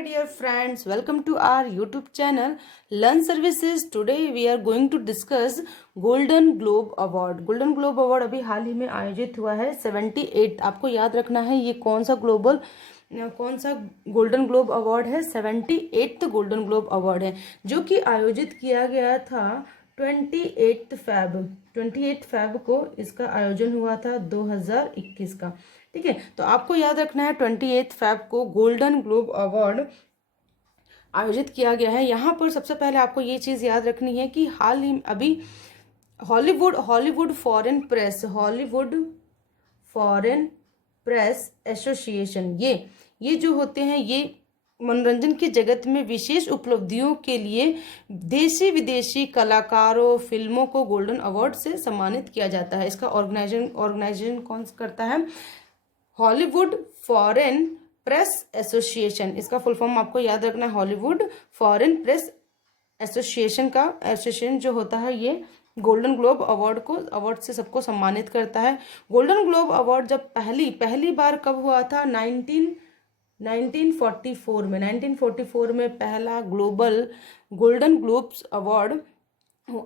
my dear friends, welcome to our YouTube channel Learn Services. Today we are going to discuss Golden Globe Award. Golden Globe Award अभी हाल ही में आयोजित हुआ है 78। आपको याद रखना है ये कौन सा गोल्डन ग्लोब अवार्ड है। 78th गोल्डन ग्लोब अवार्ड है जो कि आयोजित किया गया था 28 फैब को इसका आयोजन हुआ था 2021 का। ठीक है, तो आपको याद रखना है 28 फैब को गोल्डन ग्लोब अवार्ड आयोजित किया गया है। यहाँ पर सबसे पहले आपको ये चीज़ याद रखनी है कि हाल ही अभी हॉलीवुड फॉरेन प्रेस एसोसिएशन ये जो होते हैं ये मनोरंजन के जगत में विशेष उपलब्धियों के लिए देशी विदेशी कलाकारों फिल्मों को गोल्डन अवार्ड से सम्मानित किया जाता है। इसका ऑर्गेनाइजेशन कौन करता है? Hollywood foreign press association. इसका फुल फॉर्म आपको याद रखना है, हॉलीवुड फॉरेन प्रेस एसोसिएशन जो होता है ये गोल्डन ग्लोब अवार्ड से सबको सम्मानित करता है। गोल्डन ग्लोब अवार्ड जब पहली बार कब हुआ था? 1944 में पहला गोल्डन ग्लोब्स अवार्ड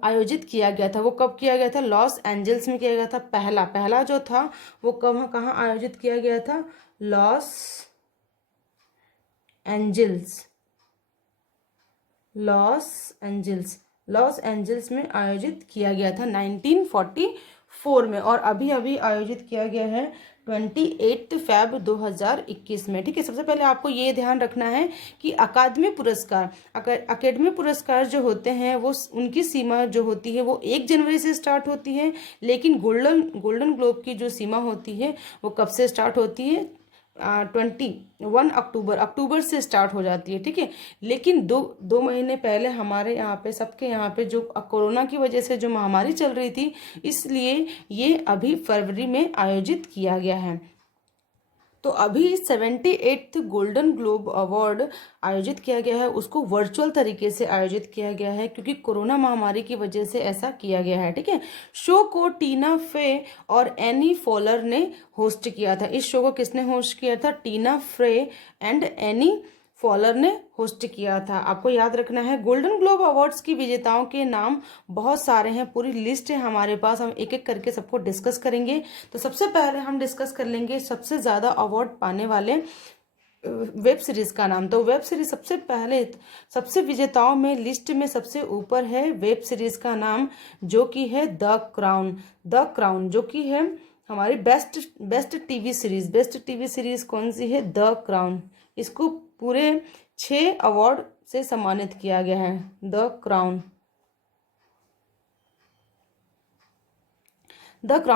आयोजित किया गया था। वो कब किया गया था? लॉस एंजल्स में किया गया था। पहला जो था वो कहाँ आयोजित किया गया था? लॉस एंजल्स में आयोजित किया गया था 1944 में, और अभी आयोजित किया गया है 28 फैब 2021 में। ठीक है, सबसे पहले आपको ये ध्यान रखना है कि अकेडमी पुरस्कार जो होते हैं वो उनकी सीमा जो होती है वो 1 जनवरी से स्टार्ट होती है, लेकिन गोल्डन ग्लोब की जो सीमा होती है वो कब से स्टार्ट होती है? 21 अक्टूबर से स्टार्ट हो जाती है। ठीक है, लेकिन दो महीने पहले हमारे यहाँ पे सबके यहाँ पे जो कोरोना की वजह से जो महामारी चल रही थी, इसलिए ये अभी फरवरी में आयोजित किया गया है। तो अभी 78th गोल्डन ग्लोब अवार्ड आयोजित किया गया है, उसको वर्चुअल तरीके से आयोजित किया गया है क्योंकि कोरोना महामारी की वजह से ऐसा किया गया है। ठीक है, शो को टीना फे और एनी फॉलर ने होस्ट किया था। इस शो को किसने होस्ट किया था? टीना फे एंड एनी फॉलर ने होस्ट किया था। आपको याद रखना है गोल्डन ग्लोब अवार्ड्स की विजेताओं के नाम बहुत सारे हैं, पूरी लिस्ट है हमारे पास, हम एक एक करके सबको डिस्कस करेंगे। तो सबसे पहले हम डिस्कस कर लेंगे सबसे ज्यादा अवार्ड पाने वाले वेब सीरीज का नाम। तो वेब सीरीज सबसे विजेताओं में लिस्ट में सबसे ऊपर है वेब सीरीज का नाम जो कि है द क्राउन जो कि है हमारी बेस्ट टीवी सीरीज कौन सी है? The crown. इसको पूरे 6 अवार्ड से सम्मानित किया गया है। द क्राउन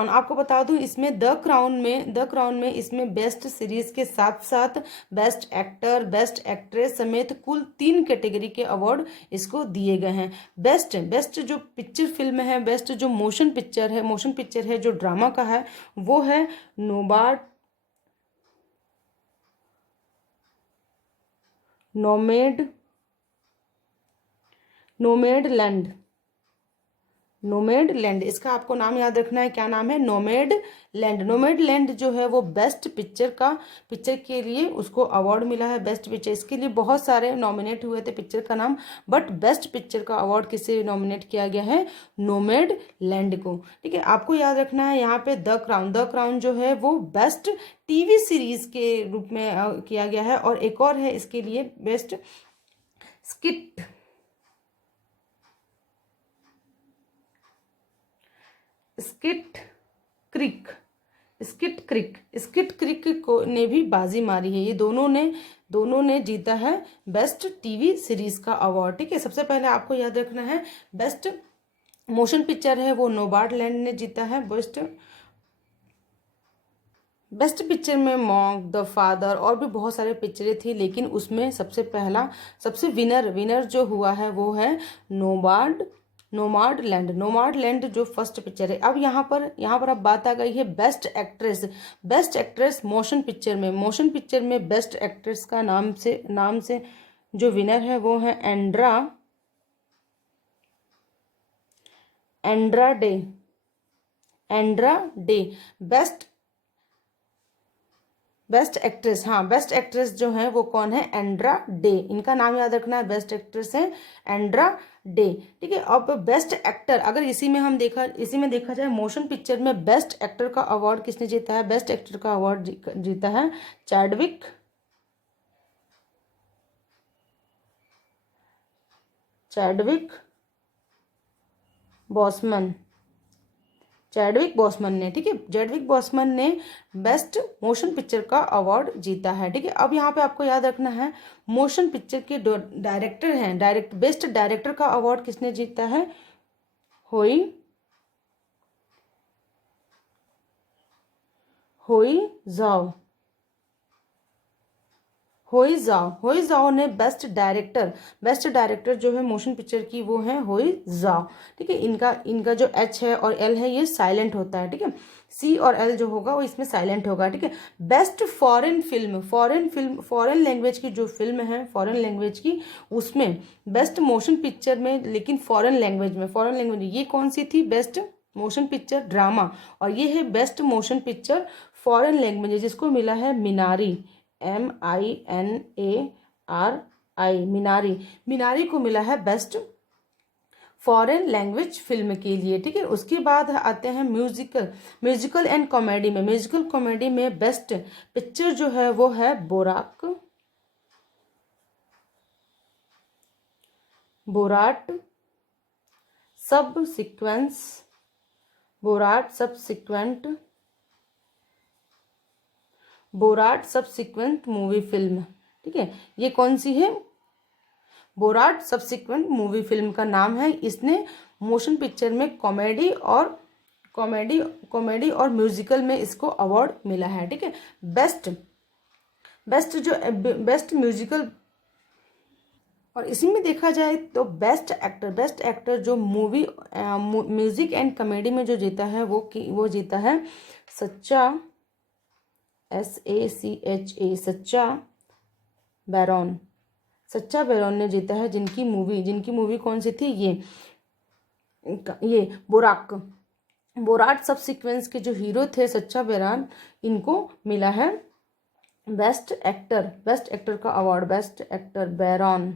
आपको बता दूं इसमें द क्राउन में इसमें बेस्ट सीरीज के साथ साथ बेस्ट एक्टर बेस्ट एक्ट्रेस समेत कुल 3 कैटेगरी के अवार्ड इसको दिए गए हैं। बेस्ट जो पिक्चर फिल्म है, बेस्ट जो मोशन पिक्चर है जो ड्रामा का है वो है नोमैड लैंड। इसका आपको नाम याद रखना है, क्या नाम है? नोमैड लैंड जो है वो बेस्ट पिक्चर के लिए उसको अवार्ड मिला है। बेस्ट पिक्चर, इसके लिए बहुत सारे नॉमिनेट हुए थे पिक्चर का नाम, बट बेस्ट पिक्चर का अवार्ड किसे नॉमिनेट किया गया है? नोमैड लैंड को। ठीक है, आपको याद रखना है यहाँ पे द क्राउन जो है वो बेस्ट टीवी सीरीज के रूप में किया गया है, और एक और है इसके लिए बेस्ट स्किट क्रिक को ने भी बाजी मारी है। ये दोनों ने जीता है बेस्ट टीवी सीरीज का अवार्ड। ठीक है, सबसे पहले आपको याद रखना है बेस्ट मोशन पिक्चर है वो नोमैडलैंड ने जीता है। बेस्ट पिक्चर में मॉन्क, द फादर और भी बहुत सारे पिक्चरें थी, लेकिन उसमें सबसे विनर जो हुआ है वो है नोमैडलैंड जो फर्स्ट पिक्चर है। अब यहाँ पर अब बात आ गई है बेस्ट एक्ट्रेस मोशन पिक्चर में बेस्ट एक्ट्रेस का नाम से जो विनर है वो है एंड्रा डे। बेस्ट एक्ट्रेस, हाँ बेस्ट एक्ट्रेस जो है वो कौन है, एंड्रा डे, इनका नाम याद रखना है, बेस्ट एक्ट्रेस है एंड्रा डे। ठीक है, अब बेस्ट एक्टर, अगर इसी में देखा जाए मोशन पिक्चर में बेस्ट एक्टर का अवार्ड किसने जीता है, बेस्ट एक्टर का अवार्ड जीता है चैडविक बॉसमैन, चैडविक बॉसमैन ने, ठीक है, चैडविक बॉसमैन ने बेस्ट मोशन पिक्चर का अवार्ड जीता है। ठीक है, अब यहाँ पे आपको याद रखना है मोशन पिक्चर के डायरेक्टर हैं, बेस्ट डायरेक्टर का अवार्ड किसने जीता है, होई जाओ, होई जाओ ने बेस्ट डायरेक्टर जो है मोशन पिक्चर की वो है होई जाओ। ठीक है, इनका जो एच है और एल है ये साइलेंट होता है। ठीक है, सी और एल जो होगा वो इसमें साइलेंट होगा। ठीक है, बेस्ट फॉरेन लैंग्वेज की जो फिल्म है, फॉरेन लैंग्वेज की, उसमें बेस्ट मोशन पिक्चर में, लेकिन फॉरेन लैंग्वेज ये कौन सी थी, बेस्ट मोशन पिक्चर ड्रामा, और ये है best motion picture foreign language जिसको मिला है मिनारी, MINARI, मिनारी को मिला है बेस्ट फॉरेन लैंग्वेज फिल्म के लिए। ठीक है, उसके बाद आते हैं म्यूजिकल एंड कॉमेडी में, बेस्ट पिक्चर जो है वो है बोराट सब सिक्वेंट मूवी फिल्म। ठीक है, ये कौन सी है, बोराट सब्सिक्वेंट मूवी फिल्म का नाम है। इसने मोशन पिक्चर में कॉमेडी और म्यूजिकल में इसको अवार्ड मिला है। ठीक है, बेस्ट म्यूजिकल, और इसी में देखा जाए तो बेस्ट एक्टर जो मूवी म्यूजिक एंड कॉमेडी में जो जीता है वो जीता है सच्चा SACHA सच्चा बैरॉन ने जीता है, जिनकी मूवी कौन सी थी, ये बोराट सब सीक्वेंस के जो हीरो थे सच्चा बैरॉन, इनको मिला है बेस्ट एक्टर का अवार्ड, बेस्ट एक्टर बैरॉन।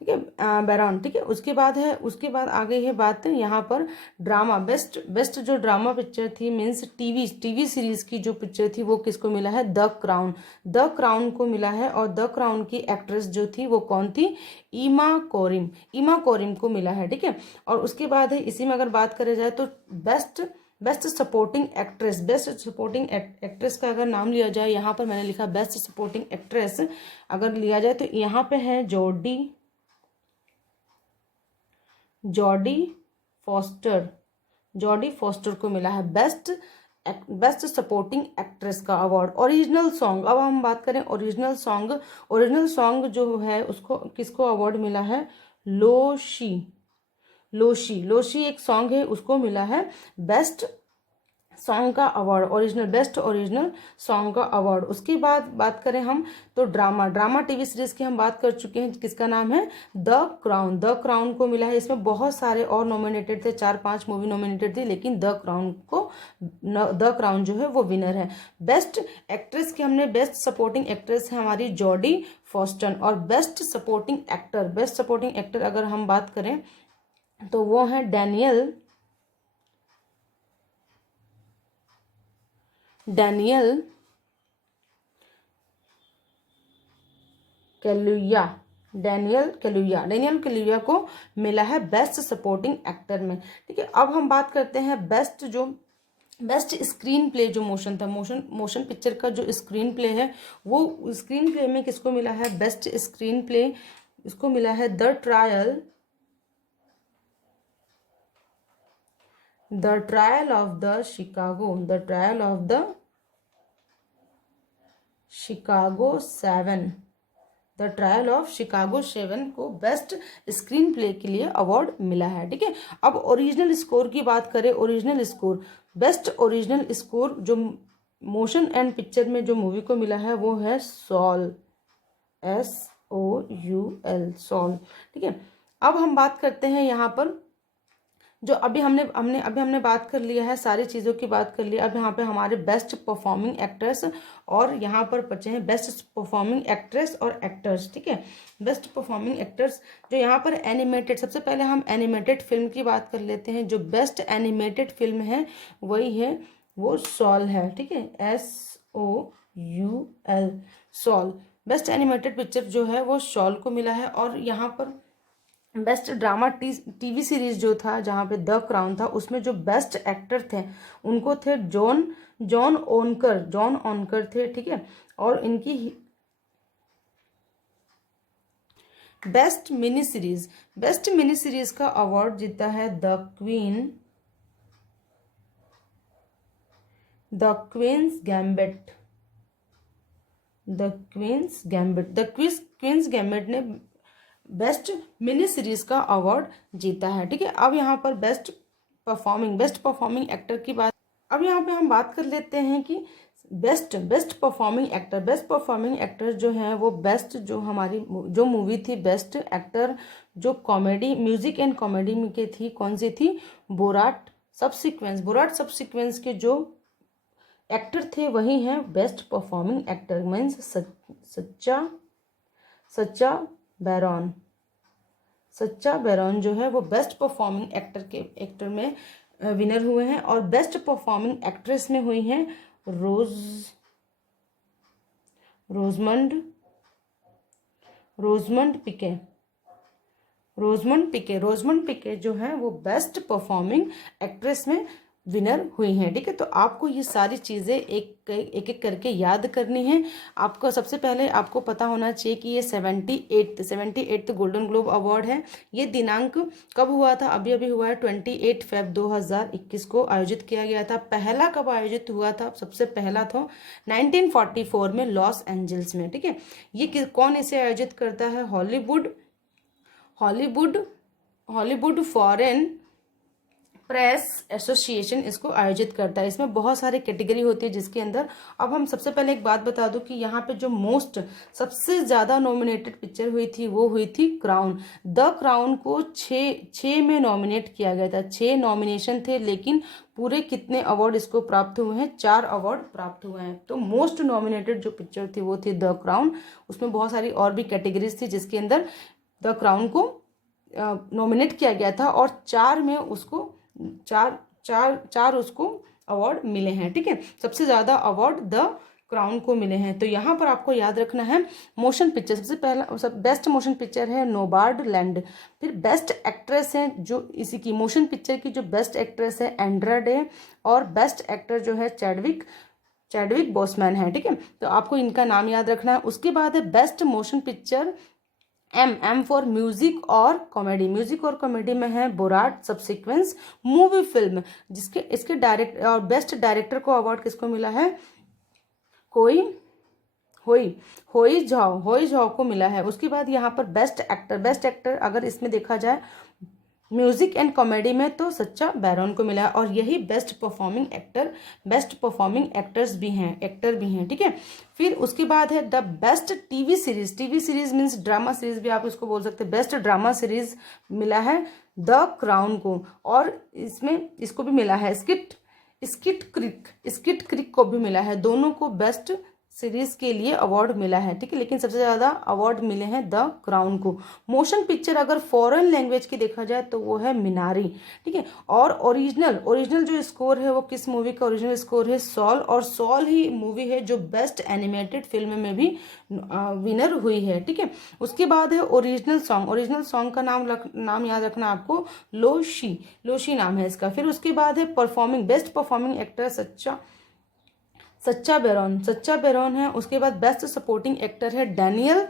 ठीक है, बैरॉन। ठीक है, उसके बाद आ गई है बात यहाँ पर ड्रामा, बेस्ट जो ड्रामा पिक्चर थी, मीन्स टीवी सीरीज की जो पिक्चर थी वो किसको मिला है, द क्राउन को मिला है, और द क्राउन की एक्ट्रेस जो थी वो कौन थी, ईमा कोरिम को मिला है। ठीक है, और उसके बाद है इसी में अगर बात करें जाए तो बेस्ट सपोर्टिंग एक्ट्रेस का अगर नाम लिया जाए, यहाँ पर मैंने लिखा बेस्ट सपोर्टिंग एक्ट्रेस अगर लिया जाए तो यहाँ पे है जॉडी फॉस्टर को मिला है बेस्ट सपोर्टिंग एक्ट्रेस का अवार्ड। ओरिजिनल सॉन्ग, अब हम बात करें ओरिजिनल सॉन्ग जो है उसको किसको अवार्ड मिला है, लोशी एक सॉन्ग है, उसको मिला है बेस्ट सॉन्ग का अवार्ड, बेस्ट ओरिजिनल सॉन्ग का अवार्ड। उसके बाद बात करें हम तो ड्रामा टीवी सीरीज की हम बात कर चुके हैं, किसका नाम है, द क्राउन को मिला है। इसमें बहुत सारे और नॉमिनेटेड थे, 4-5 मूवी नॉमिनेटेड थी, लेकिन द क्राउन जो है वो विनर है। बेस्ट एक्ट्रेस की हमने बेस्ट सपोर्टिंग एक्ट्रेस है हमारी जॉडी फॉस्टन, और बेस्ट सपोर्टिंग एक्टर अगर हम बात करें तो वो है डैनियल कैलुया को मिला है बेस्ट सपोर्टिंग एक्टर में। ठीक है, अब हम बात करते हैं बेस्ट स्क्रीन प्ले जो मोशन पिक्चर का जो स्क्रीन प्ले है, वो स्क्रीन प्ले में किसको मिला है, बेस्ट स्क्रीन प्ले इसको मिला है the trial of the Chicago 7 को बेस्ट स्क्रीन प्ले के लिए अवार्ड मिला है। ठीक है, अब ओरिजिनल स्कोर की बात करें, बेस्ट ओरिजिनल स्कोर जो मोशन एंड पिक्चर में जो मूवी को मिला है वो है सॉल, SOUL। ठीक है, अब हम बात करते हैं यहाँ पर जो अभी हमने बात कर लिया है, सारी चीज़ों की बात कर लिया। अब यहाँ पे हमारे बेस्ट परफॉर्मिंग एक्टर्स और यहाँ पर बचे हैं बेस्ट परफॉर्मिंग एक्ट्रेस और एक्टर्स, ठीक है। बेस्ट परफॉर्मिंग एक्टर्स जो यहाँ पर एनिमेटेड, सबसे पहले हम एनिमेटेड फिल्म की बात कर लेते हैं। जो बेस्ट एनिमेटेड फिल्म है वही है, वो सॉल है, ठीक है, SOUL, soul. Best animated picture जो है वो सॉल को मिला है। और यहाँ पर बेस्ट ड्रामा टीवी सीरीज जो था, जहाँ पे द क्राउन था, उसमें जो बेस्ट एक्टर थे उनको थे जॉन ओनकर थे, ठीक है। और इनकी बेस्ट मिनी सीरीज का अवार्ड जीता है द क्वींस गैम्बिट ने बेस्ट मिनी सीरीज का अवार्ड जीता है, ठीक है। अब यहाँ पर बेस्ट परफॉर्मिंग एक्टर की बात, अब यहाँ पे हम बात कर लेते हैं कि बेस्ट परफॉर्मिंग एक्टर जो है वो बेस्ट, जो हमारी जो मूवी थी बेस्ट एक्टर जो कॉमेडी, म्यूजिक एंड कॉमेडी में के थी, कौन सी थी, बोराट सबसीक्वेंस के जो एक्टर थे वही हैं बेस्ट परफॉर्मिंग एक्टर, मीन्स सच्चा बैरॉन जो है वो बेस्ट परफॉर्मिंग एक्टर में विनर हुए हैं। और बेस्ट परफॉर्मिंग एक्ट्रेस में हुई हैं रोजमंड पिके जो है वो बेस्ट परफॉर्मिंग एक्ट्रेस में विनर हुई हैं, ठीक है। तो आपको ये सारी चीज़ें एक करके याद करनी है। आपको सबसे पहले आपको पता होना चाहिए कि ये 78th गोल्डन ग्लोब अवार्ड है। ये दिनांक कब हुआ था, अभी हुआ है 28 Feb 2021 को आयोजित किया गया था। पहला कब आयोजित हुआ था, सबसे पहला था 1944 में लॉस एंजल्स में, ठीक है। ये कौन इसे आयोजित करता है, हॉलीवुड फॉरेन प्रेस एसोसिएशन इसको आयोजित करता है। इसमें बहुत सारी कैटेगरी होती है जिसके अंदर, अब हम सबसे पहले एक बात बता दूं कि यहाँ पे जो सबसे ज़्यादा नॉमिनेटेड पिक्चर हुई थी वो हुई थी क्राउन। द क्राउन को 6 में नॉमिनेट किया गया था, 6 नॉमिनेशन थे, लेकिन पूरे कितने अवार्ड इसको प्राप्त हुए हैं, 4 अवार्ड प्राप्त हुए हैं। तो मोस्ट नॉमिनेटेड जो पिक्चर थी वो थी द क्राउन। उसमें बहुत सारी और भी कैटेगरीज थी जिसके अंदर द क्राउन को नॉमिनेट किया गया था और 4 में उसको चार उसको अवार्ड मिले हैं, ठीक है। सबसे ज्यादा अवार्ड द क्राउन को मिले हैं। तो यहाँ पर आपको याद रखना है मोशन पिक्चर, सबसे पहला बेस्ट मोशन पिक्चर है नोबार्डलैंड। फिर बेस्ट एक्ट्रेस है जो इसी की मोशन पिक्चर की जो बेस्ट एक्ट्रेस है एंड्रा डे, और बेस्ट एक्टर जो है चैडविक बॉसमैन है, ठीक है। तो आपको इनका नाम याद रखना है। उसके बाद है best motion picture M for music और कॉमेडी में है बोराट सबसीक्वेंस मूवी फिल्म, इसके डायरेक्टर और बेस्ट डायरेक्टर को अवार्ड किसको मिला है, होई झाओ को मिला है। उसके बाद यहाँ पर बेस्ट एक्टर अगर इसमें देखा जाए म्यूजिक एंड कॉमेडी में तो सच्चा बैरॉन को मिला है। और यही बेस्ट परफॉर्मिंग एक्टर भी हैं, ठीक है। फिर उसके बाद है the best TV series means drama series भी आप इसको बोल सकते हैं। बेस्ट ड्रामा सीरीज मिला है द क्राउन को, और इसमें इसको भी मिला है स्किट क्रिक को भी मिला है। दोनों को बेस्ट सीरीज के लिए अवार्ड मिला है, ठीक है। लेकिन सबसे ज्यादा अवार्ड मिले हैं द क्राउन को। मोशन पिक्चर अगर फॉरेन लैंग्वेज की देखा जाए तो वो है मिनारी, ठीक है। और ओरिजिनल जो स्कोर है वो किस मूवी का ओरिजिनल स्कोर है, सॉल। और सॉल ही मूवी है जो बेस्ट एनिमेटेड फिल्म में भी विनर हुई है, ठीक है। उसके बाद है ओरिजिनल सॉन्ग का नाम याद रखना आपको, लोशी नाम है इसका। फिर उसके बाद है बेस्ट परफॉर्मिंग एक्टर सच्चा बैरॉन है। उसके बाद बेस्ट सपोर्टिंग एक्टर है डैनियल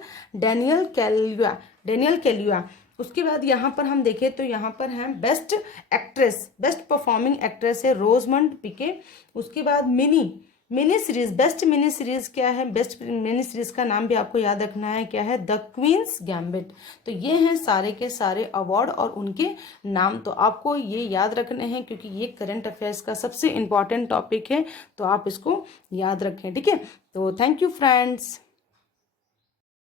कैलुआ। उसके बाद यहाँ पर हम देखें तो यहाँ पर है बेस्ट परफॉर्मिंग एक्ट्रेस है रोजमंड पिके। उसके बाद बेस्ट मिनी सीरीज क्या है, बेस्ट मिनी सीरीज का नाम भी आपको याद रखना है, क्या है, द क्वींस गैम्बिट। तो ये हैं सारे के सारे अवार्ड और उनके नाम, तो आपको ये याद रखने हैं क्योंकि ये करंट अफेयर्स का सबसे इम्पॉर्टेंट टॉपिक है, तो आप इसको याद रखें, ठीक है। तो थैंक यू फ्रेंड्स।